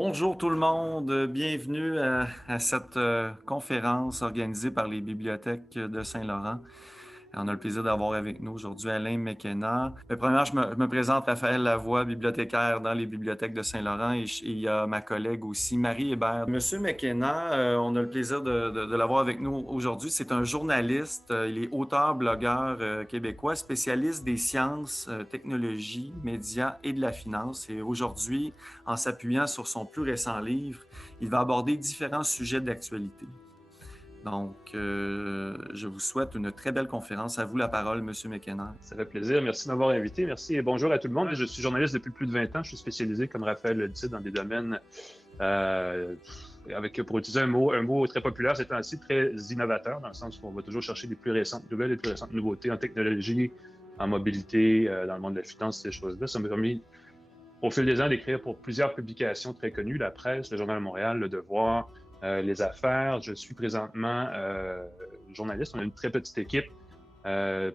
Bonjour tout le monde, bienvenue à cette conférence organisée par les bibliothèques de Saint-Laurent. On a le plaisir d'avoir avec nous aujourd'hui Alain McKenna. Premièrement, je me présente Raphaël Lavoie, bibliothécaire dans les bibliothèques de Saint-Laurent et il y a ma collègue aussi, Marie Hébert. Monsieur McKenna, on a le plaisir de l'avoir avec nous aujourd'hui. C'est un journaliste, il est auteur, blogueur québécois, spécialiste des sciences, technologies, médias et de la finance. Et aujourd'hui, en s'appuyant sur son plus récent livre, il va aborder différents sujets d'actualité. Donc, je vous souhaite une très belle conférence. À vous la parole, Monsieur McKenna. Ça fait plaisir. Merci de m'avoir invité. Merci et bonjour à tout le monde. Je suis journaliste depuis plus de 20 ans. Je suis spécialisé, comme Raphaël le dit, dans des domaines pour utiliser un mot très populaire ces temps-ci, très innovateur, dans le sens qu'on va toujours chercher les plus récentes nouvelles, les plus récentes nouveautés en technologie, en mobilité, dans le monde de la finance, ces choses-là. Ça m'a permis, au fil des ans, d'écrire pour plusieurs publications très connues, la presse, le Journal de Montréal, Le Devoir, les affaires. Je suis présentement journaliste. On a une très petite équipe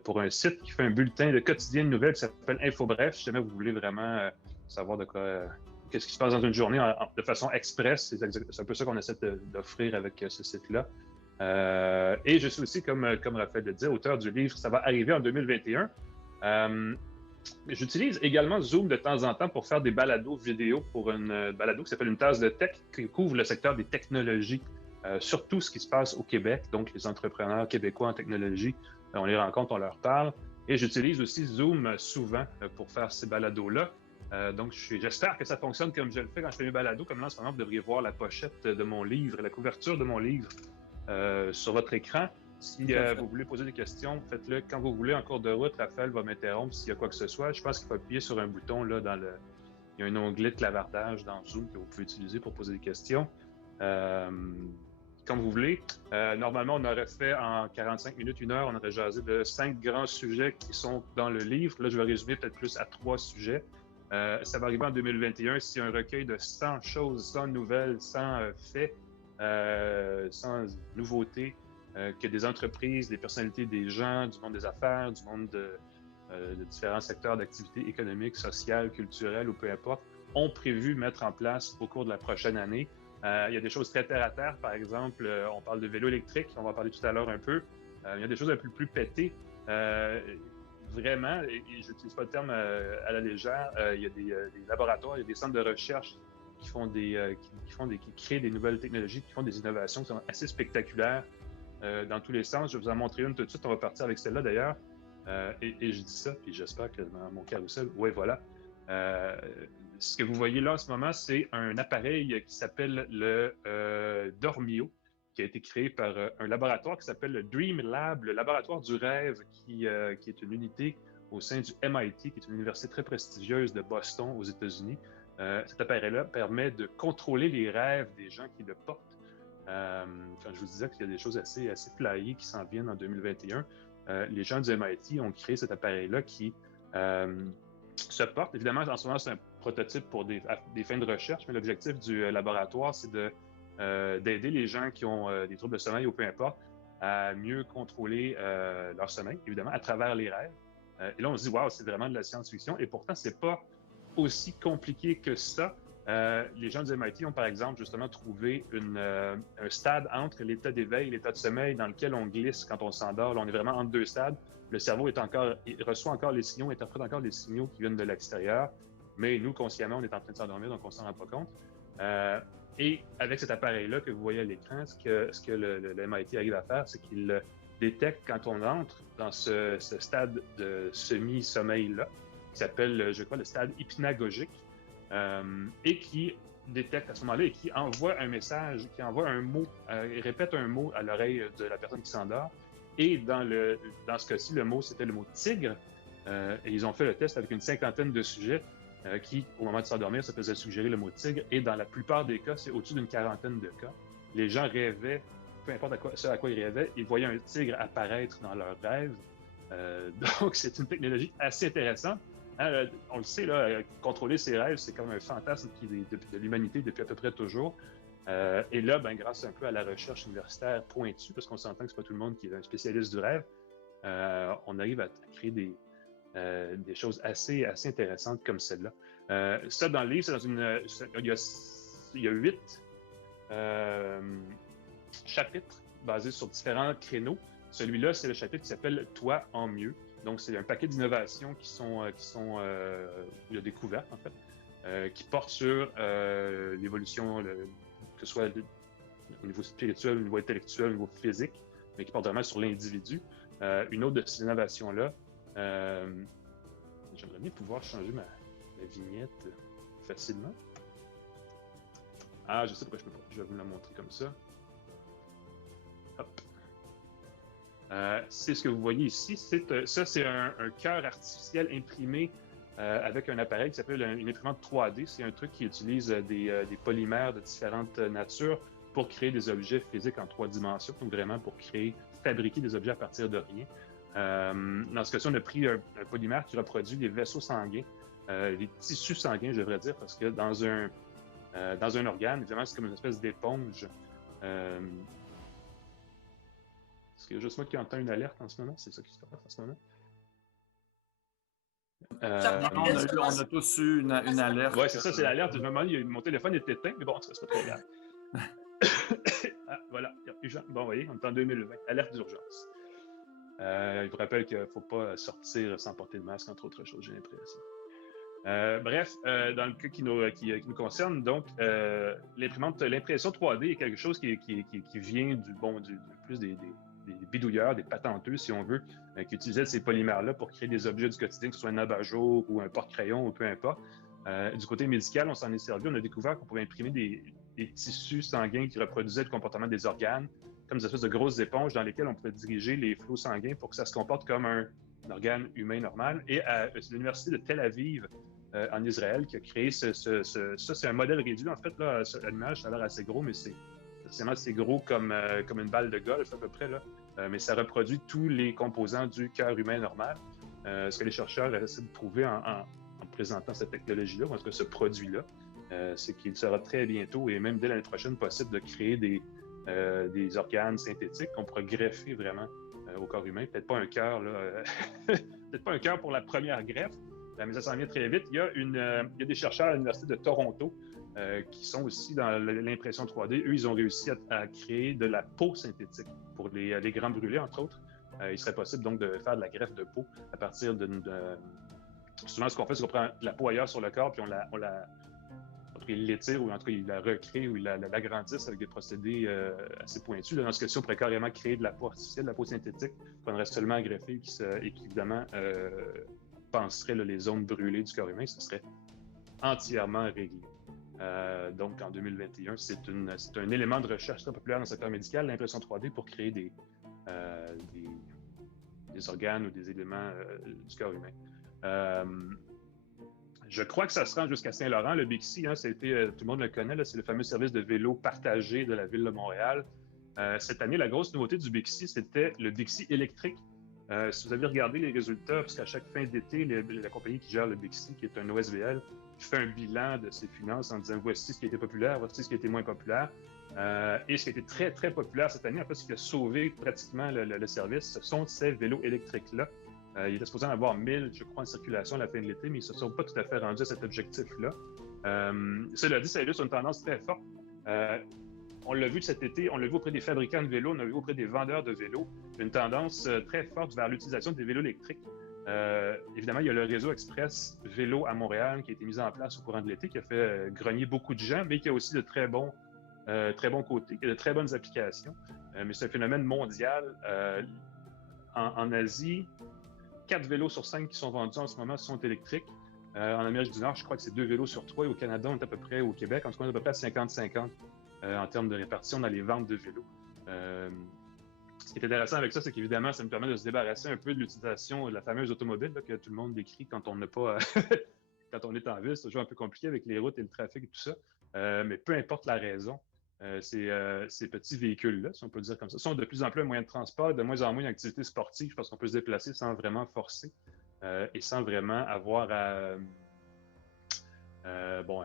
pour un site qui fait un bulletin de quotidien de nouvelles qui s'appelle InfoBref. Si jamais vous voulez vraiment savoir de quoi, qu'est-ce qui se passe dans une journée de façon express, c'est un peu ça qu'on essaie d'offrir avec ce site-là. Et je suis aussi, comme Raphaël le dit, auteur du livre Ça va arriver en 2021. J'utilise également Zoom de temps en temps pour faire des balados vidéo pour une balado qui s'appelle Une tasse de tech, qui couvre le secteur des technologies, surtout ce qui se passe au Québec, donc les entrepreneurs québécois en technologie. On les rencontre, on leur parle. Et j'utilise aussi Zoom souvent pour faire ces balados-là. Donc, j'espère que ça fonctionne comme je le fais quand je fais mes balados. Comme là, en ce moment, vous devriez voir la pochette de mon livre, la couverture de mon livre sur votre écran. Si vous voulez poser des questions, faites-le quand vous voulez en cours de route. Raphaël va m'interrompre s'il y a quoi que ce soit. Je pense qu'il faut appuyer sur un bouton là, il y a un onglet de clavardage dans Zoom que vous pouvez utiliser pour poser des questions. Comme vous voulez. Normalement, on aurait fait en 45 minutes, 1 heure, on aurait jasé de 5 grands sujets qui sont dans le livre. Là, je vais résumer peut-être plus à 3 sujets. Ça va arriver en 2021. C'est un recueil de 100 choses, 100 nouvelles, 100 faits, 100 nouveautés que des entreprises, des personnalités, des gens, du monde des affaires, du monde de différents secteurs d'activité économique, sociale, culturelle ou peu importe, ont prévu mettre en place au cours de la prochaine année. Il y a des choses très terre à terre, par exemple, on parle de vélo électrique, on va en parler tout à l'heure un peu. Il y a des choses un peu plus pétées. Vraiment, et je n'utilise pas le terme à la légère, il y a des laboratoires, il y a des centres de recherche qui créent des nouvelles technologies, qui font des innovations qui sont assez spectaculaires dans tous les sens. Je vais vous en montrer une tout de suite. On va partir avec celle-là d'ailleurs. Et je dis ça, puis j'espère que dans mon carrousel, ouais, voilà. Ce que vous voyez là en ce moment, c'est un appareil qui s'appelle le Dormio, qui a été créé par un laboratoire qui s'appelle le Dream Lab, le laboratoire du rêve, qui est une unité au sein du MIT, qui est une université très prestigieuse de Boston aux États-Unis. Cet appareil-là permet de contrôler les rêves des gens qui le portent. Quand je vous disais qu'il y a des choses assez flyées qui s'en viennent en 2021, les gens du MIT ont créé cet appareil-là qui se porte. Évidemment, en ce moment, c'est un prototype pour des fins de recherche, mais l'objectif du laboratoire, c'est d'aider les gens qui ont des troubles de sommeil ou peu importe à mieux contrôler leur sommeil, évidemment, à travers les rêves. Et là, on se dit, waouh, c'est vraiment de la science-fiction. Et pourtant, c'est pas aussi compliqué que ça. Les gens du MIT ont, par exemple, justement trouvé un stade entre l'état d'éveil et l'état de sommeil dans lequel on glisse quand on s'endort. Là, on est vraiment entre 2 stades. Le cerveau reçoit encore les signaux, interprète encore les signaux qui viennent de l'extérieur. Mais nous, consciemment, on est en train de s'endormir, donc on s'en rend pas compte. Et avec cet appareil-là que vous voyez à l'écran, ce que le MIT arrive à faire, c'est qu'il détecte quand on entre dans ce stade de semi-sommeil-là, qui s'appelle, je crois, le stade hypnagogique, et qui détecte à ce moment-là et qui envoie un message, qui envoie un mot, répète un mot à l'oreille de la personne qui s'endort. Et dans ce cas-ci, le mot, c'était le mot tigre. Et ils ont fait le test avec une 50aine de sujets qui, au moment de s'endormir, se faisaient suggérer le mot tigre. Et dans la plupart des cas, c'est au-dessus d'une 40aine de cas. Les gens rêvaient, peu importe ce à quoi ils rêvaient, ils voyaient un tigre apparaître dans leurs rêves. Donc, c'est une technologie assez intéressante. On le sait, là, contrôler ses rêves, c'est comme un fantasme de l'humanité depuis à peu près toujours. Et là, grâce un peu à la recherche universitaire pointue, parce qu'on s'entend que c'est pas tout le monde qui est un spécialiste du rêve, on arrive à créer des choses assez intéressantes comme celle-là. Ça, dans le livre, il y a il y a 8 chapitres basés sur différents créneaux. Celui-là, c'est le chapitre qui s'appelle « Toi en mieux ». Donc, c'est un paquet d'innovations qui sont il y a découvertes, en fait, qui portent sur l'évolution, que ce soit au niveau spirituel, au niveau intellectuel, au niveau physique, mais qui portent vraiment sur l'individu. Une autre de ces innovations-là, j'aimerais bien pouvoir changer ma vignette facilement. Ah, je sais pourquoi je peux pas. Je vais vous la montrer comme ça. Hop. C'est ce que vous voyez ici. Ça, c'est un cœur artificiel imprimé avec un appareil qui s'appelle une imprimante 3D. C'est un truc qui utilise des polymères de différentes natures pour créer des objets physiques en 3 dimensions, donc vraiment pour fabriquer des objets à partir de rien. Dans ce cas-ci, on a pris un polymère qui reproduit les vaisseaux sanguins, les tissus sanguins, je devrais dire, parce que dans un organe, évidemment, c'est comme une espèce d'éponge. Est-ce qu'il y a juste moi qui entend une alerte en ce moment? C'est ça qui se passe en ce moment? On a tous eu une alerte. Oui, c'est ça, c'est l'alerte. Mon téléphone est éteint, mais bon, c'est pas trop grave. Ah, voilà. Bon, vous voyez, on est en 2020. Alerte d'urgence. Je vous rappelle qu'il ne faut pas sortir sans porter de masque, entre autres choses, j'ai l'impression. Bref, dans le cas qui nous concerne, donc, l'impression 3D est quelque chose qui vient plus des bidouilleurs, des patenteux, si on veut, qui utilisaient ces polymères-là pour créer des objets du quotidien, que ce soit un abat-jour ou un porte-crayon ou peu importe. Du côté médical, on s'en est servi. On a découvert qu'on pouvait imprimer des tissus sanguins qui reproduisaient le comportement des organes, comme des espèces de grosses éponges dans lesquelles on pouvait diriger les flots sanguins pour que ça se comporte comme un organe humain normal. Et c'est l'Université de Tel Aviv, en Israël, qui a créé ça, c'est un modèle réduit. En fait, là, à l'image, ça a l'air assez gros, mais c'est gros comme une balle de golf, à peu près, là. Mais ça reproduit tous les composants du cœur humain normal. Ce que les chercheurs essaient de prouver en présentant cette technologie-là, ou en tout cas ce produit-là, c'est qu'il sera très bientôt, et même dès l'année prochaine, possible de créer des organes synthétiques qu'on pourra greffer vraiment au corps humain. Peut-être pas un cœur, là, peut-être pas un cœur pour la première greffe, mais ça s'en vient très vite. Il y a des chercheurs à l'Université de Toronto qui sont aussi dans l'impression 3D. Eux, ils ont réussi à créer de la peau synthétique pour les grands brûlés, entre autres. Il serait possible donc de faire de la greffe de peau à partir souvent, ce qu'on fait, c'est qu'on prend la peau ailleurs sur le corps, puis il l'étire, ou en tout cas, il la recrée, ou il l'agrandisse avec des procédés assez pointus. Dans ce cas-ci, on pourrait carrément créer de la peau artificielle, de la peau synthétique, qu'on aurait seulement à greffer et qui, évidemment, penserait les zones brûlées du corps humain. Ce serait entièrement réglé. Donc, en 2021, c'est un élément de recherche très populaire dans le secteur médical, l'impression 3D, pour créer des organes ou des éléments du corps humain. Je crois que ça se rend jusqu'à Saint-Laurent. Le Bixi, hein, tout le monde le connaît, là, c'est le fameux service de vélo partagé de la Ville de Montréal. Cette année, la grosse nouveauté du Bixi, c'était le Bixi électrique. Si vous avez regardé les résultats, parce qu'à chaque fin d'été, la compagnie qui gère le Bixi, qui est un OSVL, fait un bilan de ses finances en disant voici ce qui a été populaire, voici ce qui a été moins populaire. Et ce qui a été très, très populaire cette année, en fait, ce qui a sauvé pratiquement le service, ce sont ces vélos électriques-là. Il était supposé en avoir 1000, je crois, en circulation à la fin de l'été, mais ils ne se sont pas tout à fait rendus à cet objectif-là. Cela dit, ça illustre une tendance très forte. On l'a vu cet été, on l'a vu auprès des fabricants de vélos, on l'a vu auprès des vendeurs de vélos, une tendance très forte vers l'utilisation des vélos électriques. Évidemment, il y a le réseau Express Vélo à Montréal qui a été mis en place au courant de l'été, qui a fait grogner beaucoup de gens, mais qui a aussi de très bons côtés, qui a de très bonnes applications. Mais c'est un phénomène mondial. En Asie, 4 vélos sur 5 qui sont vendus en ce moment sont électriques. En Amérique du Nord, je crois que c'est 2 vélos sur 3. Et au Canada, on est à peu près, au Québec, en tout cas, on est à peu près à 50-50 en termes de répartition dans les ventes de vélos. Ce qui est intéressant avec ça, c'est qu'évidemment, ça nous permet de se débarrasser un peu de l'utilisation de la fameuse automobile là, que tout le monde décrit quand on n'a pas quand on est en ville. C'est toujours un peu compliqué avec les routes et le trafic et tout ça. Mais peu importe la raison, ces petits véhicules-là, si on peut le dire comme ça, sont de plus en plus un moyen de transport, de moins en moins une activité sportive parce qu'on peut se déplacer sans vraiment forcer et sans vraiment avoir à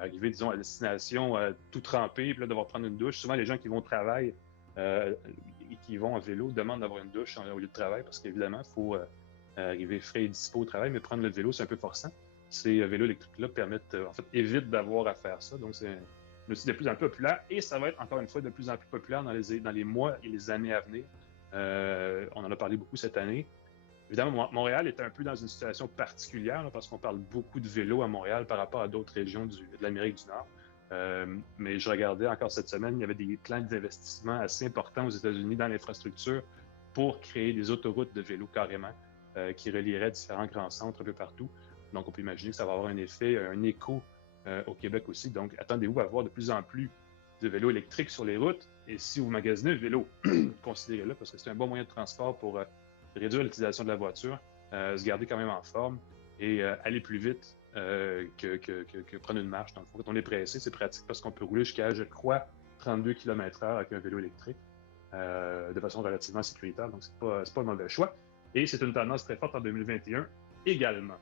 arriver, disons, à destination tout trempé, puis là, devoir prendre une douche. Souvent, les gens qui vont au travail et qui vont en vélo demandent d'avoir une douche au lieu de travail parce qu'évidemment, il faut arriver frais et dispo au travail, mais prendre le vélo, c'est un peu forçant. Ces vélos électriques-là évitent d'avoir à faire ça. Donc, mais aussi de plus en plus populaire, et ça va être encore une fois de plus en plus populaire dans les mois et les années à venir. On en a parlé beaucoup cette année. Évidemment, Montréal est un peu dans une situation particulière là, parce qu'on parle beaucoup de vélo à Montréal par rapport à d'autres régions de l'Amérique du Nord. Mais je regardais encore cette semaine, il y avait des plans d'investissement assez importants aux États-Unis dans l'infrastructure pour créer des autoroutes de vélo carrément qui relieraient différents grands centres un peu partout. Donc, on peut imaginer que ça va avoir un effet, un écho au Québec aussi. Donc, attendez-vous à voir de plus en plus de vélos électriques sur les routes. Et si vous magasinez un vélo, considérez-le parce que c'est un bon moyen de transport pour réduire l'utilisation de la voiture, se garder quand même en forme et aller plus vite que prendre une marche. Dans le fond, quand on est pressé, c'est pratique parce qu'on peut rouler jusqu'à, je crois, 32 km/h avec un vélo électrique de façon relativement sécuritaire. Donc, c'est pas un mauvais choix. Et c'est une tendance très forte en 2021 également.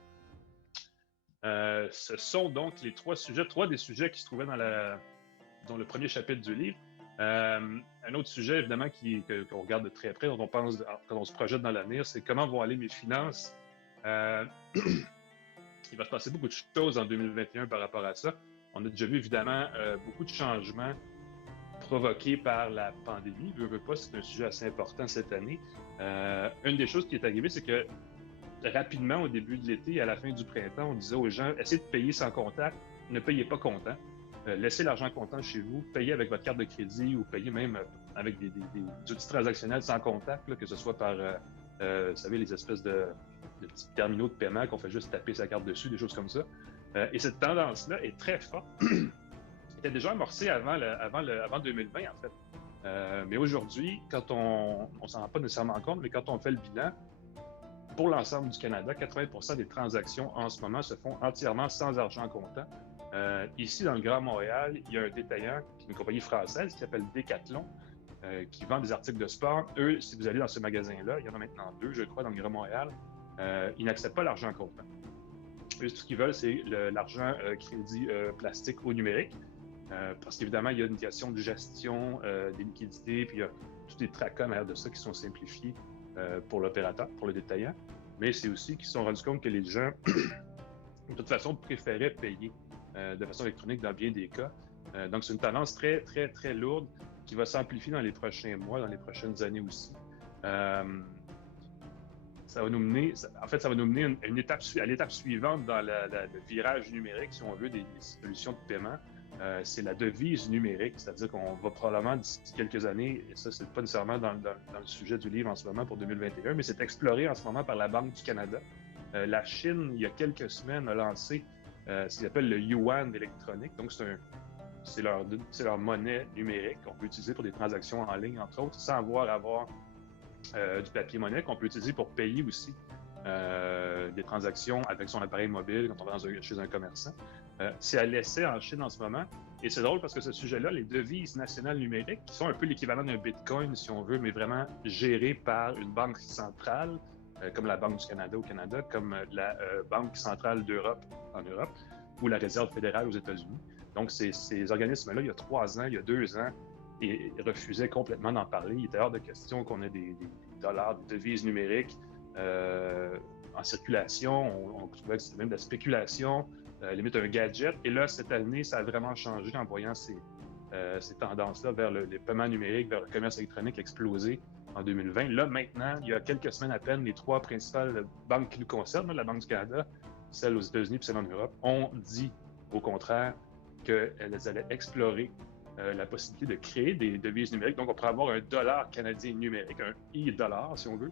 Ce sont donc les trois des sujets qui se trouvaient dans le premier chapitre du livre. Un autre sujet, évidemment, qu'on regarde de très près, dont on pense quand on se projette dans l'avenir, c'est comment vont aller mes finances. Il va se passer beaucoup de choses en 2021 par rapport à ça. On a déjà vu, évidemment, beaucoup de changements provoqués par la pandémie. Je veux pas, c'est un sujet assez important cette année. Une des choses qui est arrivée, c'est que rapidement, au début de l'été et à la fin du printemps, on disait aux gens, essayez de payer sans contact, ne payez pas comptant. Laissez l'argent comptant chez vous, payez avec votre carte de crédit ou payez même avec des outils transactionnels sans contact, là, que ce soit par, vous savez, les espèces de petits terminaux de paiement qu'on fait juste taper sa carte dessus, des choses comme ça. Et cette tendance-là est très forte. Était déjà amorcée avant 2020, en fait. Mais aujourd'hui, quand on s'en rend pas nécessairement compte, mais quand on fait le bilan, pour l'ensemble du Canada, 80% des transactions en ce moment se font entièrement sans argent comptant. Ici, dans le Grand Montréal, il y a un détaillant, une compagnie française qui s'appelle Decathlon, qui vend des articles de sport. Eux, si vous allez dans ce magasin-là, il y en a maintenant 2, je crois, dans le Grand Montréal, ils n'acceptent pas l'argent comptant. Eux, tout ce qu'ils veulent, c'est l'argent crédit plastique ou numérique, parce qu'évidemment, il y a une question de gestion des liquidités, puis il y a tous des tracas derrière de ça qui sont simplifiés pour l'opérateur, pour le détaillant. Mais c'est aussi qu'ils se sont rendus compte que les gens, de toute façon, préféraient payer de façon électronique dans bien des cas. Donc, c'est une tendance très, très, très lourde qui va s'amplifier dans les prochains mois, dans les prochaines années aussi. Ça va nous mener à l'étape suivante dans le virage numérique, si on veut, des solutions de paiement. C'est la devise numérique, c'est-à-dire qu'on va probablement d'ici quelques années, et ça, c'est pas nécessairement dans le sujet du livre en ce moment pour 2021, mais c'est exploré en ce moment par la Banque du Canada. La Chine, il y a quelques semaines, a lancé ce qu'ils appellent le yuan électronique. Donc, c'est leur monnaie numérique qu'on peut utiliser pour des transactions en ligne, entre autres, sans avoir du papier monnaie qu'on peut utiliser pour payer aussi des transactions avec son appareil mobile quand on va chez un commerçant. C'est à l'essai en Chine en ce moment. Et c'est drôle parce que ce sujet-là, les devises nationales numériques, qui sont un peu l'équivalent d'un Bitcoin, si on veut, mais vraiment gérées par une banque centrale, comme la Banque du Canada au Canada, comme la Banque centrale d'Europe en Europe, ou la Réserve fédérale aux États-Unis. Donc, ces organismes-là, il y a 3 ans, il y a 2 ans, ils refusaient complètement d'en parler. Il était hors de question qu'on ait des dollars, des devises numériques en circulation. On trouvait que c'était même de la spéculation, limite un gadget. Et là, cette année, ça a vraiment changé en voyant ces tendances-là vers les paiements numériques, vers le commerce électronique exploser en 2020. Là, maintenant, il y a quelques semaines à peine, les 3 principales banques qui nous concernent, la Banque du Canada, celle aux États-Unis puis celle en Europe, ont dit au contraire qu'elles allaient explorer la possibilité de créer des devises numériques. Donc, on pourrait avoir un dollar canadien numérique, un e-dollar, si on veut,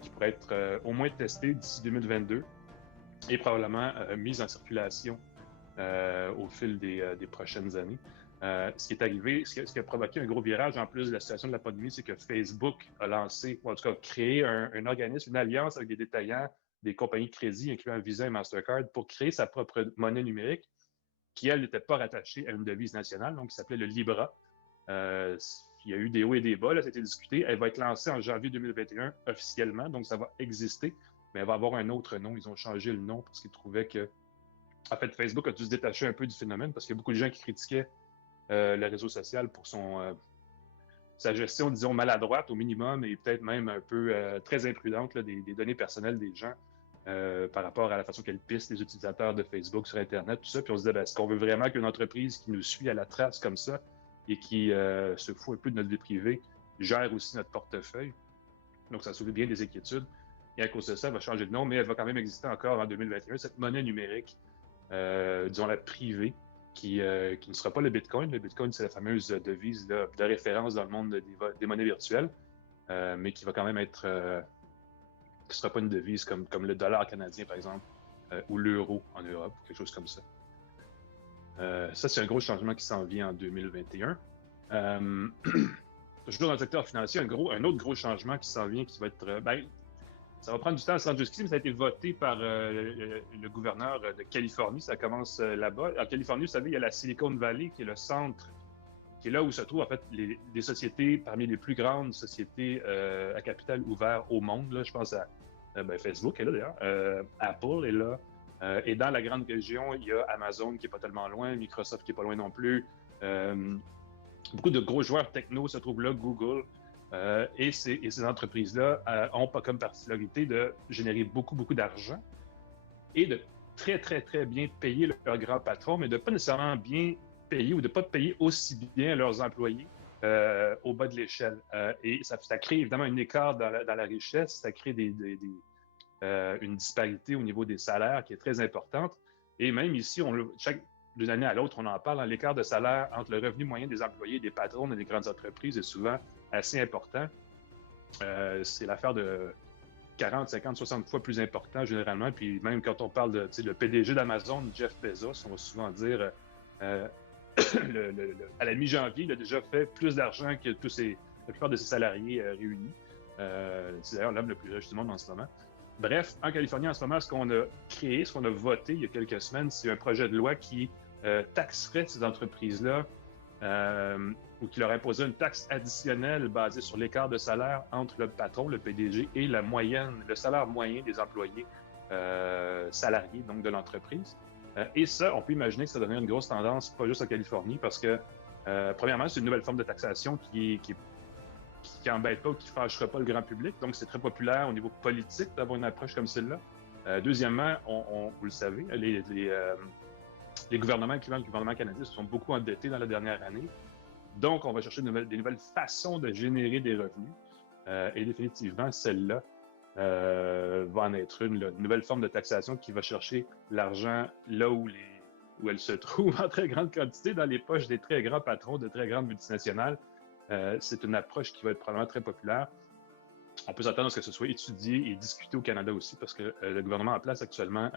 qui pourrait être au moins testé d'ici 2022 et probablement mis en circulation au fil des prochaines années. Ce qui est arrivé, ce qui a provoqué un gros virage en plus de la situation de la pandémie, c'est que Facebook a lancé, ou en tout cas créé un organisme, une alliance avec des détaillants, des compagnies de crédit, incluant Visa et Mastercard, pour créer sa propre monnaie numérique qui, elle, n'était pas rattachée à une devise nationale, donc qui s'appelait le Libra. Il y a eu des hauts et des bas, là, ça a été discuté. Elle va être lancée en janvier 2021 officiellement, donc ça va exister, mais elle va avoir un autre nom. Ils ont changé le nom parce qu'ils trouvaient que... En fait, Facebook a dû se détacher un peu du phénomène parce qu'il y a beaucoup de gens qui critiquaient le réseau social pour sa gestion, disons, maladroite au minimum et peut-être même un peu très imprudente là, des données personnelles des gens. par rapport à la façon qu'elle piste les utilisateurs de Facebook sur Internet, tout ça. Puis on se disait, ben, est-ce qu'on veut vraiment qu'une entreprise qui nous suit à la trace comme ça et qui se fout un peu de notre vie privée gère aussi notre portefeuille? Donc, ça soulève bien des inquiétudes. Et à cause de ça, elle va changer de nom, mais elle va quand même exister encore en 2021, cette monnaie numérique, disons-la privée, qui ne sera pas le Bitcoin. Le Bitcoin, c'est la fameuse devise là, de référence dans le monde des monnaies virtuelles, mais qui va quand même être, qui ne sera pas une devise comme le dollar canadien, par exemple, ou l'euro en Europe, quelque chose comme ça. Ça, c'est un gros changement qui s'en vient en 2021. Toujours dans le secteur financier, un autre gros changement qui s'en vient, qui va être, ça va prendre du temps à se rendre jusqu'ici, mais ça a été voté par le gouverneur de Californie. Ça commence là-bas. En Californie, vous savez, il y a la Silicon Valley, qui est le centre, qui est là où se trouvent en fait des sociétés parmi les plus grandes sociétés à capital ouvert au monde. Là. Je pense à Facebook est là d'ailleurs, Apple est là. Et dans la grande région, il y a Amazon qui n'est pas tellement loin, Microsoft qui n'est pas loin non plus. Beaucoup de gros joueurs techno se trouvent là, Google. Et ces entreprises-là ont pas comme particularité de générer beaucoup d'argent et de très, très, très bien payer leurs grands patrons, mais de pas nécessairement bien payer ou de pas payer aussi bien leurs employés au bas de l'échelle. Et ça crée évidemment un écart dans la richesse, ça crée une disparité au niveau des salaires qui est très importante. Et même ici, d'une année à l'autre, on en parle, hein, l'écart de salaire entre le revenu moyen des employés, des patrons et des grandes entreprises est souvent assez important. C'est l'affaire de 40, 50, 60 fois plus important généralement. Puis même quand on parle de le PDG d'Amazon, Jeff Bezos, on va souvent dire à la mi-janvier, il a déjà fait plus d'argent que la plupart de ses salariés réunis. C'est d'ailleurs l'homme le plus riche du monde en ce moment. Bref, en Californie, en ce moment, ce qu'on a créé, ce qu'on a voté il y a quelques semaines, c'est un projet de loi qui taxerait ces entreprises-là ou qui leur imposerait une taxe additionnelle basée sur l'écart de salaire entre le patron, le PDG, et le salaire moyen des employés salariés donc de l'entreprise. Et ça, on peut imaginer que ça deviendrait une grosse tendance, pas juste en Californie, parce que, premièrement, c'est une nouvelle forme de taxation qui embête pas ou qui fâchera pas le grand public. Donc, c'est très populaire au niveau politique d'avoir une approche comme celle-là. Deuxièmement, vous le savez, les gouvernements, incluant le gouvernement canadien, se sont beaucoup endettés dans la dernière année. Donc, on va chercher des nouvelles façons de générer des revenus. Et définitivement, celle-là va en être une nouvelle forme de taxation qui va chercher l'argent là où elle se trouve en très grande quantité, dans les poches des très grands patrons de très grandes multinationales. C'est une approche qui va être probablement très populaire. On peut s'attendre à ce que ce soit étudié et discuté au Canada aussi, parce que le gouvernement en place actuellement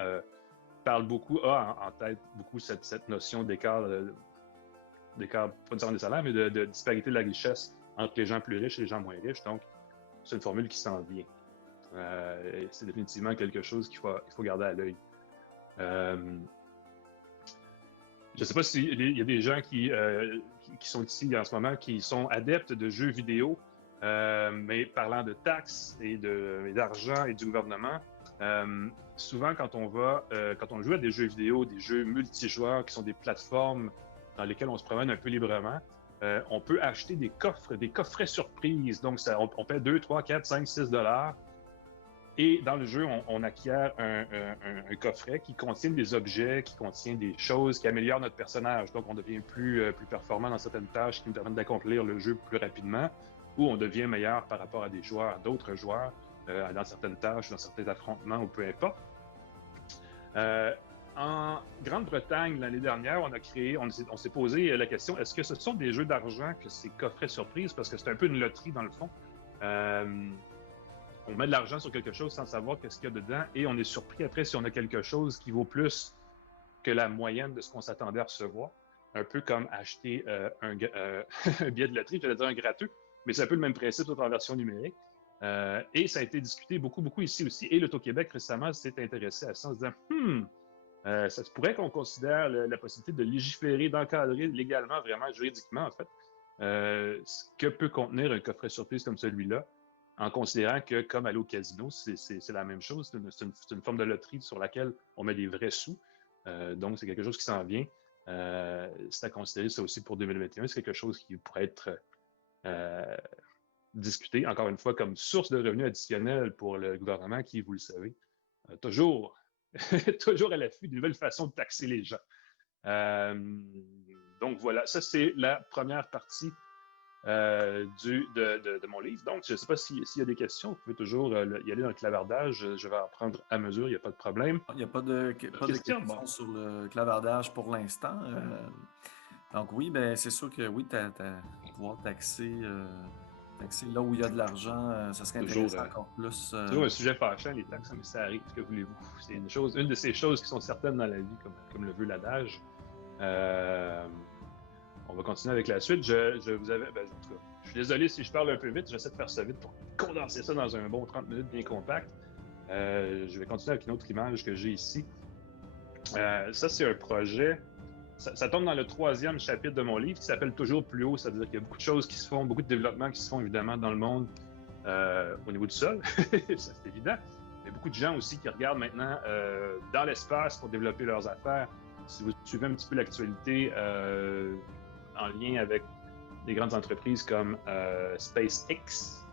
parle beaucoup, a en tête beaucoup cette notion d'écart, pas nécessairement des salaires, mais de disparité de la richesse entre les gens plus riches et les gens moins riches. Donc, c'est une formule qui s'en vient. C'est définitivement quelque chose qu'il faut garder à l'œil. Je ne sais pas s'il y a des gens qui sont ici en ce moment, qui sont adeptes de jeux vidéo, mais parlant de taxes et d'argent et du gouvernement, souvent quand on joue à des jeux vidéo, des jeux multijoueurs qui sont des plateformes dans lesquelles on se promène un peu librement, on peut acheter des coffrets surprises. Donc, on paie 2, 3, 4, 5, 6 $. Et dans le jeu, on acquiert un coffret qui contient des objets, qui contient des choses qui améliorent notre personnage. Donc, on devient plus performant dans certaines tâches qui nous permettent d'accomplir le jeu plus rapidement, ou on devient meilleur par rapport à d'autres joueurs, dans certaines tâches, dans certains affrontements, ou peu importe. En Grande-Bretagne, l'année dernière, on s'est posé la question, est-ce que ce sont des jeux d'argent que ces coffrets surprises? Parce que c'est un peu une loterie dans le fond. On met de l'argent sur quelque chose sans savoir qu'est-ce qu'il y a dedans et on est surpris après si on a quelque chose qui vaut plus que la moyenne de ce qu'on s'attendait à recevoir. Un peu comme acheter un billet de loterie, j'allais dire un gratteux, mais c'est un peu le même principe sauf en version numérique. Et ça a été discuté beaucoup ici aussi. Et l'Auto-Québec récemment s'est intéressé à ça en se disant ça se pourrait qu'on considère la possibilité de légiférer, d'encadrer légalement, vraiment juridiquement en fait, ce que peut contenir un coffret surprise comme celui-là, en considérant que, comme aller au casino, c'est la même chose. C'est une forme de loterie sur laquelle on met des vrais sous. Donc, c'est quelque chose qui s'en vient. C'est à considérer ça aussi pour 2021. C'est quelque chose qui pourrait être discuté, encore une fois, comme source de revenus additionnels pour le gouvernement qui, vous le savez, toujours, toujours à l'affût de nouvelles façons de taxer les gens. Donc voilà, ça c'est la première partie de mon livre. Donc, je ne sais pas s'il y a des questions, vous pouvez toujours y aller dans le clavardage. Je vais en prendre à mesure, il n'y a pas de problème. Il n'y a pas de Question, questions bon. sur le clavardage pour l'instant. Donc oui, ben c'est sûr que oui, pouvoir taxer là où il y a de l'argent, ça serait Toujours, intéressant encore plus. toujours un sujet fâchant, les taxes, mais ça arrive, que voulez-vous? C'est une de ces choses qui sont certaines dans la vie, comme le veut l'adage. On va continuer avec la suite. Je vous avais, ben, en tout cas, je suis désolé si je parle un peu vite, j'essaie de faire ça vite pour condenser ça dans un bon 30 minutes bien compact. Je vais continuer avec une autre image que j'ai ici. Ça, c'est un projet. Ça tombe dans le 3e chapitre de mon livre qui s'appelle Toujours plus haut. C'est-à-dire qu'il y a beaucoup de choses qui se font, beaucoup de développements qui se font évidemment dans le monde au niveau du sol. Ça, c'est évident. Il y a beaucoup de gens aussi qui regardent maintenant dans l'espace pour développer leurs affaires. Si vous suivez un petit peu l'actualité en lien avec des grandes entreprises comme SpaceX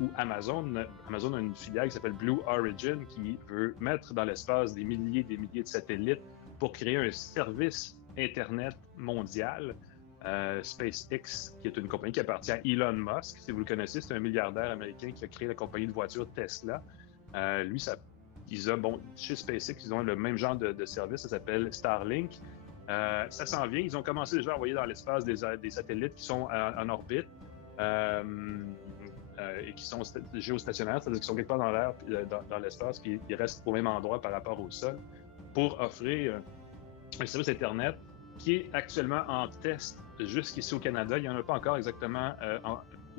ou Amazon. Amazon a une filiale qui s'appelle Blue Origin qui veut mettre dans l'espace des milliers de satellites pour créer un service Internet mondial. SpaceX, qui est une compagnie qui appartient à Elon Musk, si vous le connaissez, c'est un milliardaire américain qui a créé la compagnie de voitures Tesla. Lui, chez SpaceX, ils ont le même genre de service, ça s'appelle Starlink. Ça s'en vient. Ils ont commencé déjà à envoyer dans l'espace des satellites qui sont en orbite et qui sont géostationnaires, c'est-à-dire qu'ils sont quelque part dans l'air, dans l'espace, puis ils restent au même endroit par rapport au sol, pour offrir un service Internet qui est actuellement en test jusqu'ici au Canada. Il n'y en a pas encore exactement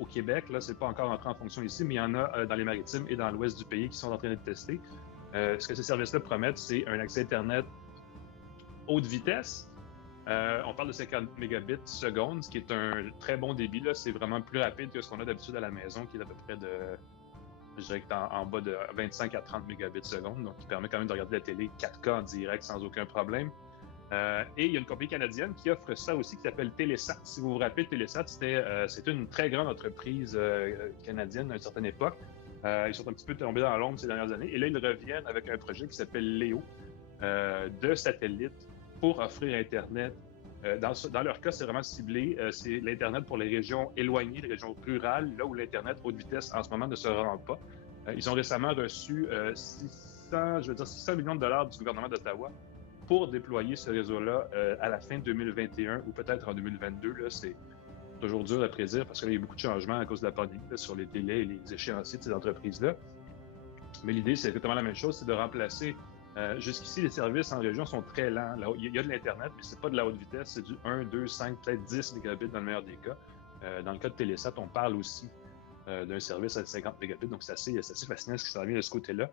au Québec. Là, c'est pas encore entré en fonction ici, mais il y en a dans les maritimes et dans l'ouest du pays qui sont en train de tester. Ce que ces services-là promettent, c'est un accès Internet haute vitesse. On parle de 50 mégabits seconde, ce qui est un très bon débit. Là. C'est vraiment plus rapide que ce qu'on a d'habitude à la maison, qui est à peu près je dirais en bas de 25 à 30 mégabits seconde, donc qui permet quand même de regarder la télé 4K en direct sans aucun problème. Et il y a une compagnie canadienne qui offre ça aussi, qui s'appelle Télésat. Si vous vous rappelez, Télésat, c'était une très grande entreprise canadienne à une certaine époque. Ils sont un petit peu tombés dans l'ombre ces dernières années. Et là, ils reviennent avec un projet qui s'appelle Léo, de satellites pour offrir Internet. Dans leur cas, c'est vraiment ciblé. C'est l'Internet pour les régions éloignées, les régions rurales, là où l'Internet haute vitesse en ce moment ne se rend pas. Ils ont récemment reçu 600 millions de dollars du gouvernement d'Ottawa pour déployer ce réseau-là à la fin 2021 ou peut-être en 2022. Là, c'est toujours dur à prédire parce qu'il y a eu beaucoup de changements à cause de la pandémie là, sur les délais et les échéanciers de ces entreprises-là. Mais l'idée, c'est exactement la même chose, c'est de remplacer. Jusqu'ici, les services en région sont très lents. Là, il y a de l'Internet, mais c'est pas de la haute vitesse, c'est du 1, 2, 5, peut-être 10 mégabits dans le meilleur des cas. Dans le cas de Télésat, on parle aussi d'un service à 50 mégabits, donc c'est assez fascinant ce qui s'en vient de ce côté-là.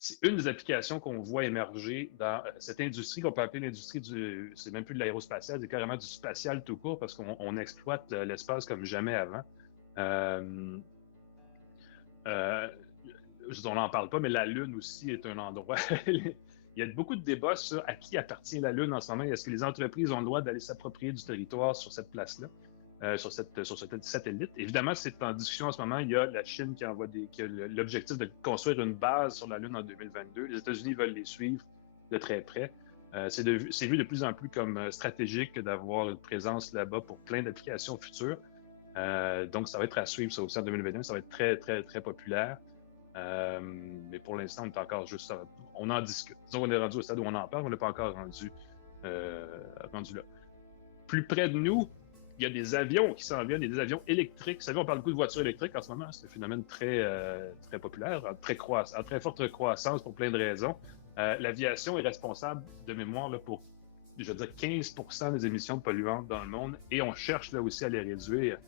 C'est une des applications qu'on voit émerger dans cette industrie qu'on peut appeler l'industrie c'est même plus de l'aérospatial, c'est carrément du spatial tout court parce qu'on exploite l'espace comme jamais avant. On n'en parle pas, mais la Lune aussi est un endroit. Il y a beaucoup de débats sur à qui appartient la Lune en ce moment. Est-ce que les entreprises ont le droit d'aller s'approprier du territoire sur cette place-là, sur ce satellite? Évidemment, c'est en discussion en ce moment. Il y a la Chine qui a l'objectif de construire une base sur la Lune en 2022. Les États-Unis veulent les suivre de très près. C'est vu de plus en plus comme stratégique d'avoir une présence là-bas pour plein d'applications futures. Donc, ça va être à suivre ça aussi en 2021. Ça va être très, très, très populaire. Mais pour l'instant, on est encore juste. On en discute. Disons qu'on est rendu au stade où on en parle, on n'est pas encore rendu là. Plus près de nous, il y a des avions qui s'en viennent, il y a des avions électriques. Vous savez, on parle beaucoup de voitures électriques en ce moment. C'est un phénomène très, très populaire, en très forte croissance pour plein de raisons. L'aviation est responsable, de mémoire, là, pour, je veux dire, 15% des émissions polluantes dans le monde et on cherche là aussi à les réduire.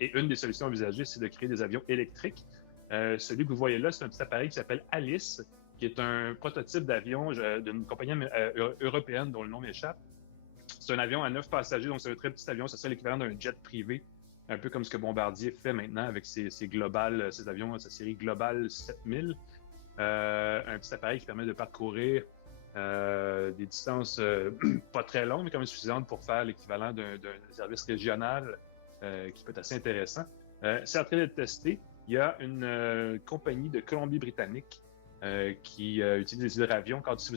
Et une des solutions envisagées, c'est de créer des avions électriques. Celui que vous voyez là, c'est un petit appareil qui s'appelle Alice, qui est un prototype d'avion d'une compagnie européenne dont le nom m'échappe. C'est un avion à 9 passagers, donc c'est un très petit avion. Ça serait l'équivalent d'un jet privé, un peu comme ce que Bombardier fait maintenant avec ses avions, sa série Global 7000. Un petit appareil qui permet de parcourir des distances pas très longues, mais quand même suffisantes pour faire l'équivalent d'un service régional qui peut être assez intéressant. C'est en train d'être testé. Il y a une compagnie de Colombie-Britannique qui utilise des hydravions. Si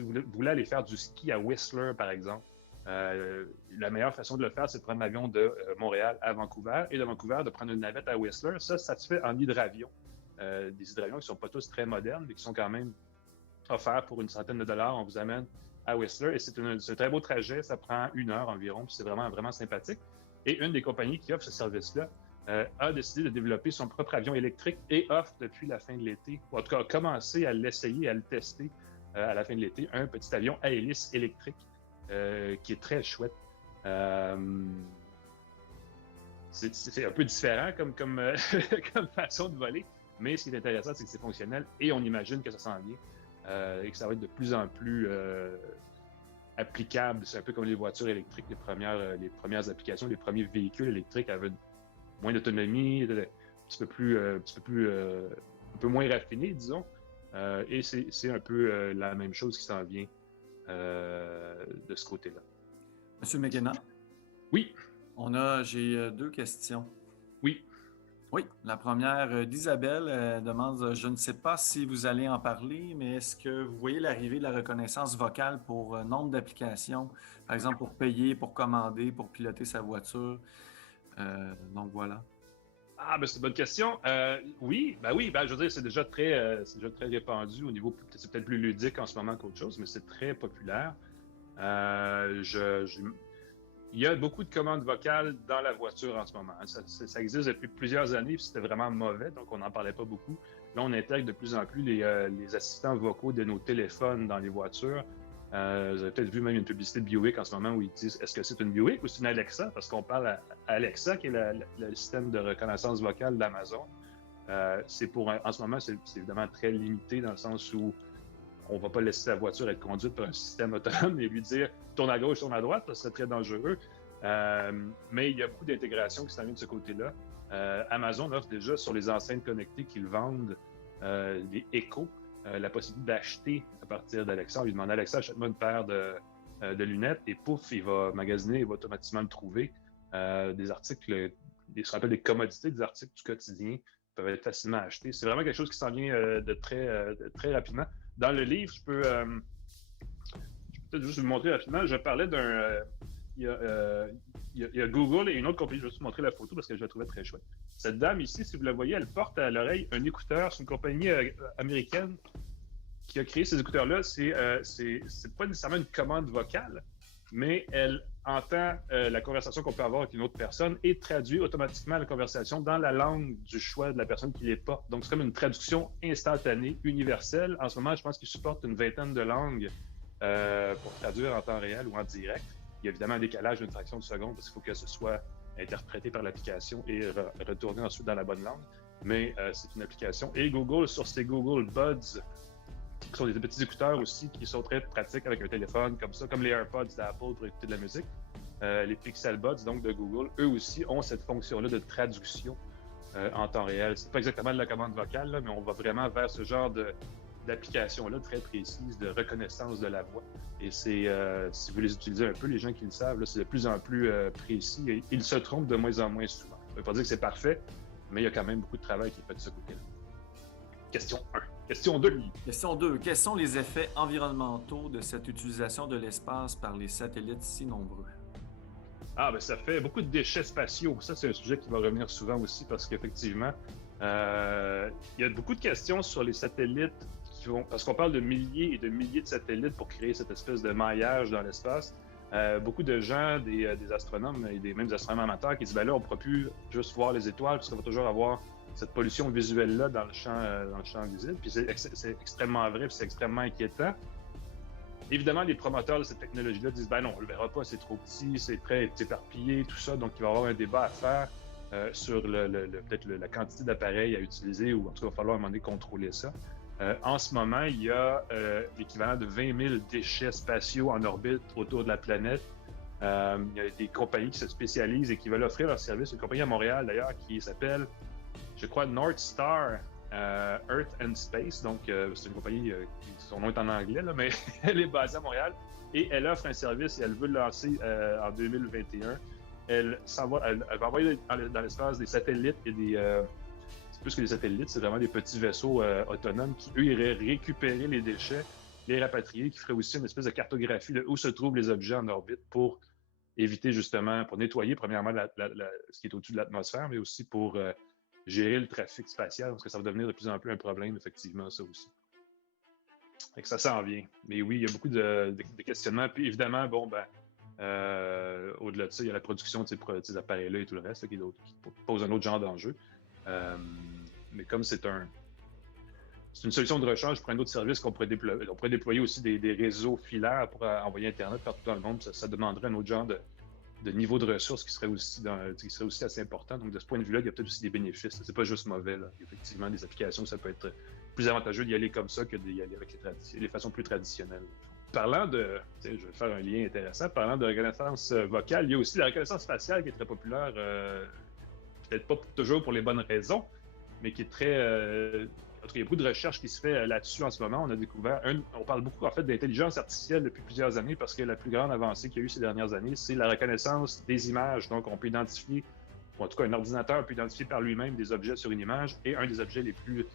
vous voulez aller faire du ski à Whistler, par exemple, la meilleure façon de le faire, c'est de prendre l'avion de Montréal à Vancouver et de Vancouver de prendre une navette à Whistler. Ça se fait en hydravion. Des hydravions qui ne sont pas tous très modernes, mais qui sont quand même offerts pour une centaine de dollars. On vous amène à Whistler et c'est un très beau trajet. Ça prend 1 heure environ, puis c'est vraiment, vraiment sympathique. Et une des compagnies qui offre ce service-là a décidé de développer son propre avion électrique et offre depuis la fin de l'été, ou en tout cas a commencé à l'essayer, à le tester à la fin de l'été, un petit avion à hélice électrique qui est très chouette. C'est un peu différent comme façon de voler, mais ce qui est intéressant, c'est que c'est fonctionnel et on imagine que ça s'en vient et que ça va être de plus en plus applicable. C'est un peu comme les voitures électriques, les premières applications, les premiers véhicules électriques avaient moins d'autonomie, un peu moins raffiné, disons. Et c'est un peu la même chose qui s'en vient de ce côté-là. Monsieur McKenna? Oui. J'ai 2 questions. Oui. Oui, la première d'Isabelle demande, je ne sais pas si vous allez en parler, mais est-ce que vous voyez l'arrivée de la reconnaissance vocale pour nombre d'applications, par exemple pour payer, pour commander, pour piloter sa voiture? Donc voilà. Ah, ben c'est une bonne question. Oui, je veux dire, c'est déjà très répandu au niveau, c'est peut-être plus ludique en ce moment qu'autre chose, mais c'est très populaire. Il y a beaucoup de commandes vocales dans la voiture en ce moment. Ça existe depuis plusieurs années, puis c'était vraiment mauvais, donc on n'en parlait pas beaucoup. Là, on intègre de plus en plus les assistants vocaux de nos téléphones dans les voitures. Vous avez peut-être vu même une publicité de Buick en ce moment où ils disent est-ce que c'est une Buick ou c'est une Alexa? Parce qu'on parle à Alexa, qui est le système de reconnaissance vocale d'Amazon. En ce moment, c'est évidemment très limité dans le sens où on ne va pas laisser la voiture être conduite par un système autonome et lui dire tourne à gauche, tourne à droite, ça serait très dangereux. Mais il y a beaucoup d'intégration qui s'en vient de ce côté-là. Amazon offre déjà sur les enceintes connectées qu'ils vendent des Echo, la possibilité d'acheter à partir d'Alexa. On lui demande Alexa, achète-moi une paire de lunettes et pouf, il va magasiner, il va automatiquement le trouver. Des articles, ce qu'on appelle des commodités, des articles du quotidien peuvent être facilement achetés. C'est vraiment quelque chose qui s'en vient de très rapidement. Dans le livre, je peux peut-être juste vous montrer rapidement. Je parlais il y a Google et une autre compagnie. Je vais juste vous montrer la photo parce que je la trouvais très chouette. Cette dame ici, si vous la voyez, elle porte à l'oreille un écouteur. C'est une compagnie américaine qui a créé ces écouteurs-là. C'est pas nécessairement une commande vocale, mais elle entend la conversation qu'on peut avoir avec une autre personne et traduit automatiquement la conversation dans la langue du choix de la personne qui les porte. Donc, c'est comme une traduction instantanée, universelle. En ce moment, je pense qu'ils supportent une vingtaine de langues pour traduire en temps réel ou en direct. Il y a évidemment un décalage d'une fraction de seconde parce qu'il faut que ce soit interprété par l'application et retourné ensuite dans la bonne langue. Mais c'est une application. Et Google, sur ses Google Buds, qui sont des petits écouteurs aussi qui sont très pratiques avec un téléphone comme ça, comme les AirPods d'Apple pour écouter de la musique. Les Pixel Buds, donc de Google, eux aussi ont cette fonction-là de traduction en temps réel. C'est pas exactement de la commande vocale, là, mais on va vraiment vers ce genre d'application-là très précise de reconnaissance de la voix. Et c'est, si vous les utilisez un peu, les gens qui le savent, là, c'est de plus en plus précis et ils se trompent de moins en moins souvent. Ça ne veut pas dire que c'est parfait, mais il y a quand même beaucoup de travail qui est fait de ce côté-là. Question 1. Question 2. Question 2. Quels sont les effets environnementaux de cette utilisation de l'espace par les satellites si nombreux? Ah, ben ça fait beaucoup de déchets spatiaux. Ça, c'est un sujet qui va revenir souvent aussi parce qu'effectivement, il y a beaucoup de questions sur les satellites parce qu'on parle de milliers et de milliers de satellites pour créer cette espèce de maillage dans l'espace. Beaucoup de gens, des astronomes et même des astronomes amateurs qui disent ben là, on ne pourra plus juste voir les étoiles parce qu'on va toujours avoir cette pollution visuelle-là dans le champ visible. Puis c'est extrêmement vrai, puis c'est extrêmement inquiétant. Évidemment, les promoteurs de cette technologie-là disent ben non, on ne le verra pas, c'est trop petit, c'est très éparpillé, tout ça. Donc, il va y avoir un débat à faire sur peut-être la quantité d'appareils à utiliser ou en tout cas, il va falloir à un moment donné contrôler ça. En ce moment, il y a l'équivalent de 20 000 déchets spatiaux en orbite autour de la planète. Il y a des compagnies qui se spécialisent et qui veulent offrir leur service. Une compagnie à Montréal, d'ailleurs, qui s'appelle, je crois, North Star Earth and Space. Donc, c'est une compagnie, son nom est en anglais, là, mais elle est basée à Montréal. Et elle offre un service et elle veut le lancer en 2021. Elle va envoyer dans l'espace des satellites et des c'est plus que des satellites, c'est vraiment des petits vaisseaux autonomes qui, eux, iraient récupérer les déchets, les rapatrier, qui feraient aussi une espèce de cartographie de où se trouvent les objets en orbite pour éviter justement, pour nettoyer premièrement ce qui est au-dessus de l'atmosphère, mais aussi pour gérer le trafic spatial, parce que ça va devenir de plus en plus un problème, effectivement, ça aussi. Fait que ça s'en vient. Mais oui, il y a beaucoup de questionnements. Puis évidemment, bon, ben, au-delà de ça, il y a la production de ces appareils-là et tout le reste là, qui pose un autre genre d'enjeu. Mais comme c'est une solution de rechange pour un autre service qu'on pourrait déployer. On pourrait déployer aussi des réseaux filaires pour envoyer Internet partout dans le monde. Ça demanderait un autre genre de niveau de ressources qui serait aussi assez important. Donc, de ce point de vue-là, il y a peut-être aussi des bénéfices. C'est pas juste mauvais. Là. Effectivement, des applications, ça peut être plus avantageux d'y aller comme ça que d'y aller avec les façons plus traditionnelles. Parlant de, je vais faire un lien intéressant, parlant de reconnaissance vocale, il y a aussi la reconnaissance faciale qui est très populaire, peut-être pas toujours pour les bonnes raisons, mais qui est très... en tout cas, il y a beaucoup de recherches qui se fait là-dessus en ce moment. On a découvert, on parle beaucoup en fait d'intelligence artificielle depuis plusieurs années parce que la plus grande avancée qu'il y a eu ces dernières années, c'est la reconnaissance des images. Donc, on peut identifier, ou en tout cas, un ordinateur peut identifier par lui-même des objets sur une image et un des objets les plus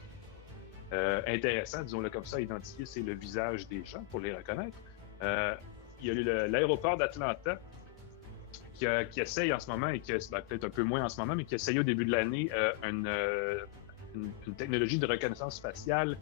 intéressants, disons-le comme ça, à identifier, c'est le visage des gens pour les reconnaître. Il y a eu l'aéroport d'Atlanta qui essaye en ce moment, et qui peut-être un peu moins en ce moment, mais qui essaye au début de l'année une technologie de reconnaissance faciale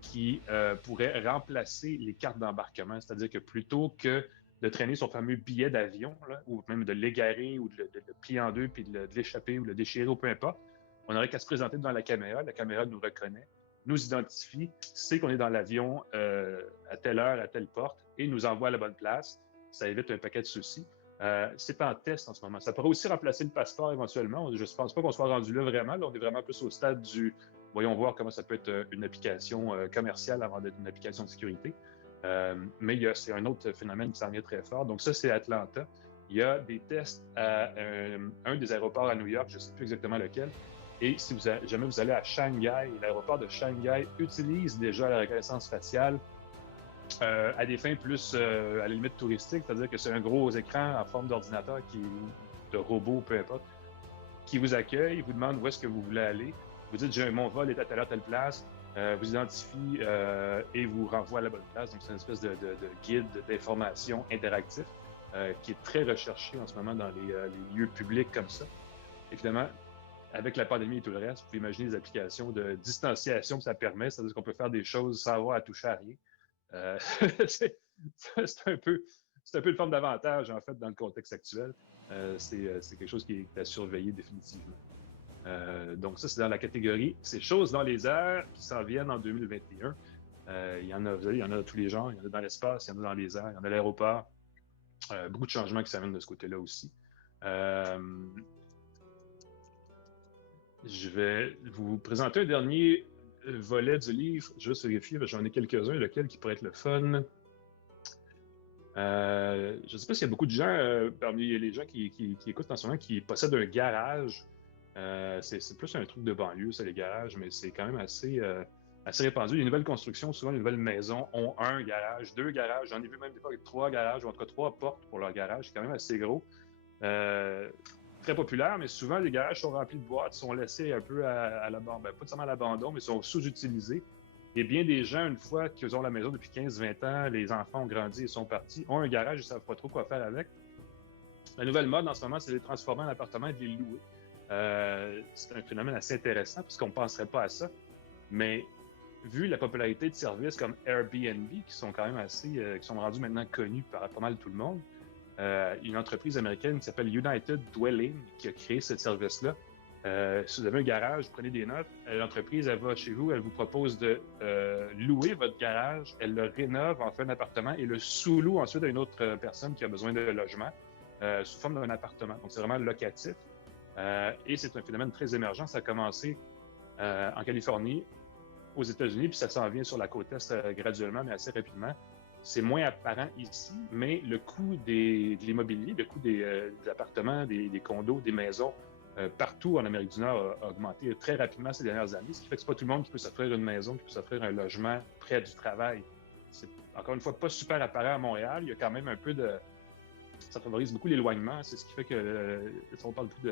qui pourrait remplacer les cartes d'embarquement. C'est-à-dire que plutôt que de traîner son fameux billet d'avion, ou même de l'égarer, ou de le plier en deux, puis de l'échapper, ou de le déchirer, ou peu importe, on n'aurait qu'à se présenter devant la caméra nous reconnaît, nous identifie, sait qu'on est dans l'avion à telle heure, à telle porte, et nous envoie à la bonne place. Ça évite un paquet de soucis. C'est en test en ce moment. Ça pourrait aussi remplacer le passeport éventuellement. Je ne pense pas qu'on soit rendu là vraiment. Là, on est vraiment plus au stade du voyons voir comment ça peut être une application commerciale avant d'être une application de sécurité. Mais c'est un autre phénomène qui s'en vient très fort. Donc ça, c'est Atlanta. Il y a des tests à un des aéroports à New York, je ne sais plus exactement lequel. Et si jamais vous allez à Shanghai, l'aéroport de Shanghai utilise déjà la reconnaissance faciale à des fins plus, à la limite, touristiques, c'est-à-dire que c'est un gros écran en forme d'ordinateur, de robot, peu importe, qui vous accueille, vous demande où est-ce que vous voulez aller. Vous dites, mon vol est à telle place, vous identifie et vous renvoie à la bonne place. Donc, c'est une espèce de guide d'information interactif qui est très recherché en ce moment dans les lieux publics comme ça. Évidemment, avec la pandémie et tout le reste, vous pouvez imaginer des applications de distanciation que ça permet, c'est-à-dire qu'on peut faire des choses sans avoir à toucher à rien. C'est un peu une forme d'avantage, en fait, dans le contexte actuel. C'est quelque chose qui est à surveiller définitivement. Donc ça, c'est dans la catégorie « Ces choses dans les airs qui s'en viennent en 2021 ». Il y en a tous les genres. Il y en a dans l'espace, il y en a dans les airs, il y en a à l'aéroport. Beaucoup de changements qui s'amènent de ce côté-là aussi. Je vais vous présenter un dernier volet du livre. Juste vérifier, j'en ai quelques-uns, lequel qui pourrait être le fun. Je ne sais pas s'il y a beaucoup de gens, parmi les gens qui écoutent en ce moment, qui possèdent un garage. C'est plus un truc de banlieue, ça, les garages, mais c'est quand même assez répandu. Les nouvelles constructions, souvent les nouvelles maisons ont un garage, 2 garages. J'en ai vu même des fois avec 3 garages, ou en tout cas 3 portes pour leur garage. C'est quand même assez gros. Très populaire, mais souvent les garages sont remplis de boîtes, sont laissés un peu à l'abandon, pas nécessairement à l'abandon, mais sont sous-utilisés. Et bien des gens, une fois qu'ils ont la maison depuis 15-20 ans, les enfants ont grandi et sont partis, ont un garage et ne savent pas trop quoi faire avec. La nouvelle mode en ce moment, c'est de les transformer en appartements et de les louer. C'est un phénomène assez intéressant puisqu'on ne penserait pas à ça. Mais vu la popularité de services comme Airbnb, qui sont quand même qui sont rendus maintenant connus par pas mal tout le monde, une entreprise américaine qui s'appelle United Dwelling qui a créé ce service-là. Si vous avez un garage, prenez des notes. L'entreprise, elle va chez vous, elle vous propose de louer votre garage, elle le rénove, en fait un appartement et le sous-loue ensuite à une autre personne qui a besoin de logement sous forme d'un appartement. Donc, c'est vraiment locatif. Et c'est un phénomène très émergent. Ça a commencé en Californie, aux États-Unis, puis ça s'en vient sur la côte Est graduellement, mais assez rapidement. C'est moins apparent ici, mais le coût de l'immobilier, le coût des appartements, des condos, des maisons, partout en Amérique du Nord a augmenté très rapidement ces dernières années, ce qui fait que c'est pas tout le monde qui peut s'offrir une maison, qui peut s'offrir un logement près du travail. C'est encore une fois pas super apparent à Montréal. Il y a quand même un peu de... Ça favorise beaucoup l'éloignement. C'est ce qui fait que on parle beaucoup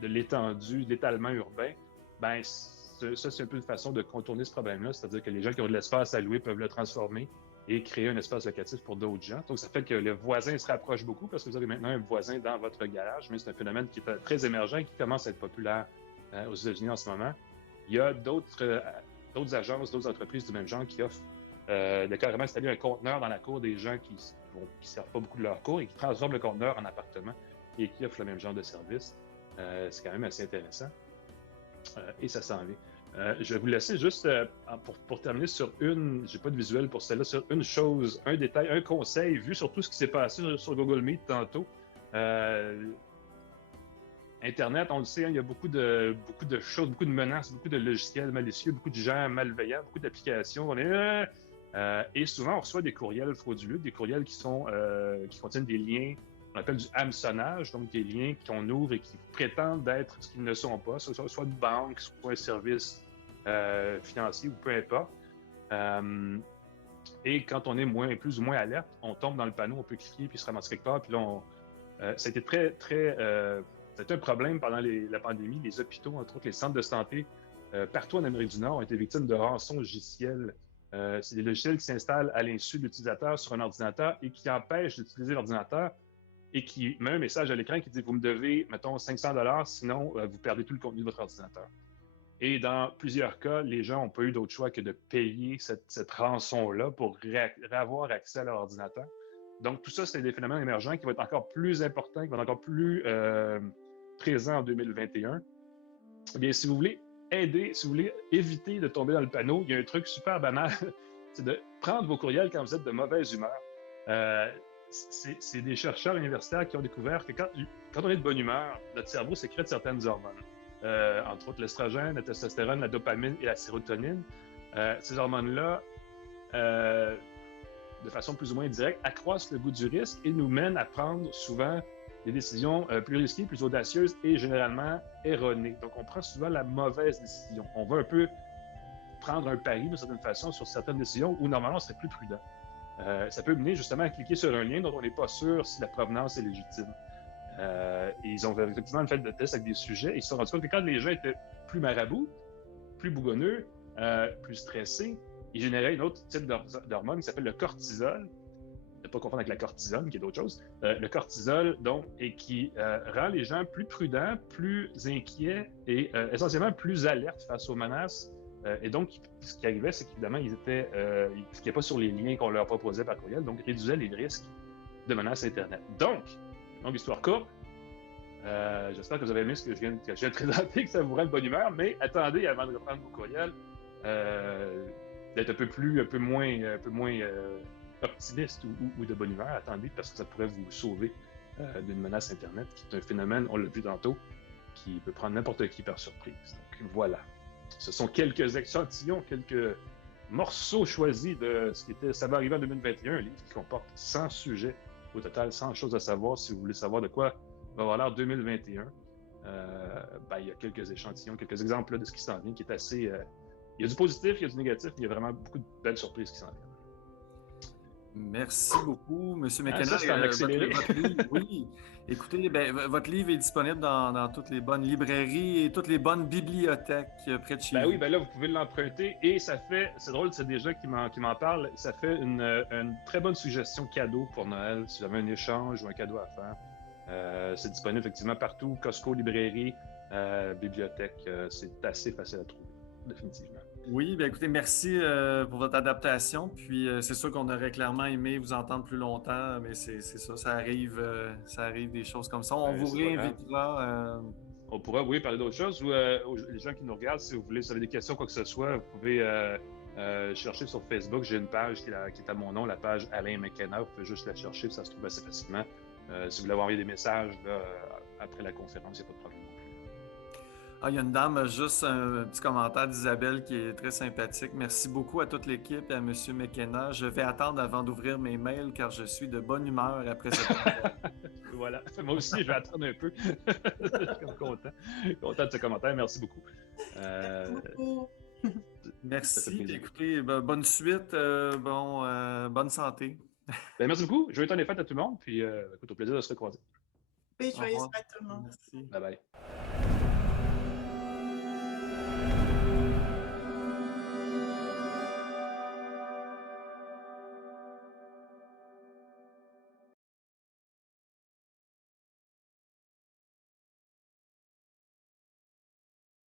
de l'étendue, de l'étalement urbain, ben, ça, c'est un peu une façon de contourner ce problème-là, c'est-à-dire que les gens qui ont de l'espace à louer peuvent le transformer et créer un espace locatif pour d'autres gens. Donc, ça fait que le voisin se rapproche beaucoup parce que vous avez maintenant un voisin dans votre garage, mais c'est un phénomène qui est très émergent et qui commence à être populaire aux États-Unis en ce moment. Il y a d'autres agences, d'autres entreprises du même genre qui offrent de carrément installer un conteneur dans la cour des gens qui ne servent pas beaucoup de leur cour et qui transforment le conteneur en appartement et qui offrent le même genre de service. C'est quand même assez intéressant. Et ça s'en vient. Je vais vous laisser juste pour terminer sur j'ai pas de visuel pour celle-là, sur une chose, un détail, un conseil, vu sur tout ce qui s'est passé sur Google Meet tantôt. Internet, on le sait, hein, il y a beaucoup de choses, beaucoup de menaces, beaucoup de logiciels malicieux, beaucoup de gens malveillants, beaucoup d'applications. Et souvent, on reçoit des courriels frauduleux, des courriels qui contiennent des liens, on appelle du hameçonnage, donc des liens qu'on ouvre et qui prétendent être ce qu'ils ne sont pas, soit de banque, soit un service financier ou peu importe. Et quand on est plus ou moins alerte, on tombe dans le panneau, on peut cliquer puis se ramasser quelque part. Puis là, ça a été ça a été un problème pendant la pandémie. Les hôpitaux, entre autres les centres de santé, partout en Amérique du Nord, ont été victimes de rançons logiciels. C'est des logiciels qui s'installent à l'insu de l'utilisateur sur un ordinateur et qui empêchent d'utiliser l'ordinateur et qui met un message à l'écran qui dit « Vous me devez, mettons, 500 $, sinon vous perdez tout le contenu de votre ordinateur. » Et dans plusieurs cas, les gens n'ont pas eu d'autre choix que de payer cette rançon-là pour avoir accès à leur ordinateur. Donc, tout ça, c'est des phénomènes émergents qui vont être encore plus importants, qui vont être encore plus présents en 2021. Eh bien, si vous voulez aider, si vous voulez éviter de tomber dans le panneau, il y a un truc super banal, c'est de prendre vos courriels quand vous êtes de mauvaise humeur. C'est des chercheurs universitaires qui ont découvert que quand on est de bonne humeur, notre cerveau sécrète certaines hormones. Entre autres l'estrogène, la testostérone, la dopamine et la sérotonine. Ces hormones-là, de façon plus ou moins directe, accroissent le goût du risque et nous mènent à prendre souvent des décisions plus risquées, plus audacieuses et généralement erronées. Donc, on prend souvent la mauvaise décision. On va un peu prendre un pari, d'une certaine façon, sur certaines décisions où normalement on serait plus prudent. Ça peut mener justement à cliquer sur un lien dont on n'est pas sûr si la provenance est légitime. Et ils ont effectivement fait de tests avec des sujets et ils se sont rendus compte que quand les gens étaient plus marabouts, plus bougonneux, plus stressés, ils généraient un autre type d'hormone qui s'appelle le cortisol. Ne pas confondre avec la cortisone, qui est d'autre chose. Le cortisol, donc, et qui rend les gens plus prudents, plus inquiets et essentiellement plus alertes face aux menaces. Et donc, ce qui arrivait, c'est qu'évidemment, ils cliquaient pas sur les liens qu'on leur proposait par courriel, donc réduisaient les risques de menaces Internet. Donc, longue histoire courte, j'espère que vous avez aimé ce que je viens de présenter, que ça vous rend de bonne humeur, mais attendez avant de reprendre vos courriels, d'être un peu moins optimiste ou de bonne humeur. Attendez, parce que ça pourrait vous sauver d'une menace Internet, qui est un phénomène, on l'a vu tantôt, qui peut prendre n'importe qui par surprise. Donc voilà. Ce sont quelques échantillons, quelques morceaux choisis de ce qui était Ça va arriver en 2021, un livre qui comporte 100 sujets, au total 100 choses à savoir si vous voulez savoir de quoi va avoir l'air 2021. Il y a quelques échantillons, quelques exemples là, de ce qui s'en vient, qui est assez... il y a du positif, il y a du négatif, mais il y a vraiment beaucoup de belles surprises qui s'en viennent. Merci beaucoup, M. McKenna. C'est en accéléré. Votre livre, oui. Écoutez, votre livre est disponible dans toutes les bonnes librairies et toutes les bonnes bibliothèques près de chez vous. Oui, là, vous pouvez l'emprunter et ça fait, c'est drôle, c'est des gens qui m'en parlent, ça fait une très bonne suggestion cadeau pour Noël, si vous avez un échange ou un cadeau à faire. C'est disponible effectivement partout, Costco, librairie, bibliothèque, c'est assez facile à trouver, définitivement. Oui, écoutez, merci pour votre adaptation. Puis c'est sûr qu'on aurait clairement aimé vous entendre plus longtemps, mais c'est ça, ça arrive des choses comme ça. On vous réinvitera. On pourra, oui, parler d'autres choses. Ou les gens qui nous regardent, si vous avez des questions, quoi que ce soit, vous pouvez chercher sur Facebook. J'ai une page qui est à mon nom, la page Alain McKenna. Vous pouvez juste la chercher, ça se trouve assez facilement. Si vous voulez envoyer des messages là, après la conférence, il n'y a pas de problème. Il y a une dame, juste un petit commentaire d'Isabelle qui est très sympathique. Merci beaucoup à toute l'équipe et à M. McKenna. Je vais attendre avant d'ouvrir mes mails car je suis de bonne humeur après cette conférence. Voilà. Moi aussi, je vais attendre un peu. Je suis content de ce commentaire. Merci beaucoup. Merci. Écoutez, bonne suite, bonne santé. Merci beaucoup. Joyeux temps des fêtes à tout le monde. Puis, au plaisir de se recroiser. Oui, Au joyeuse revoir. fête tout le monde. Merci. Bye bye.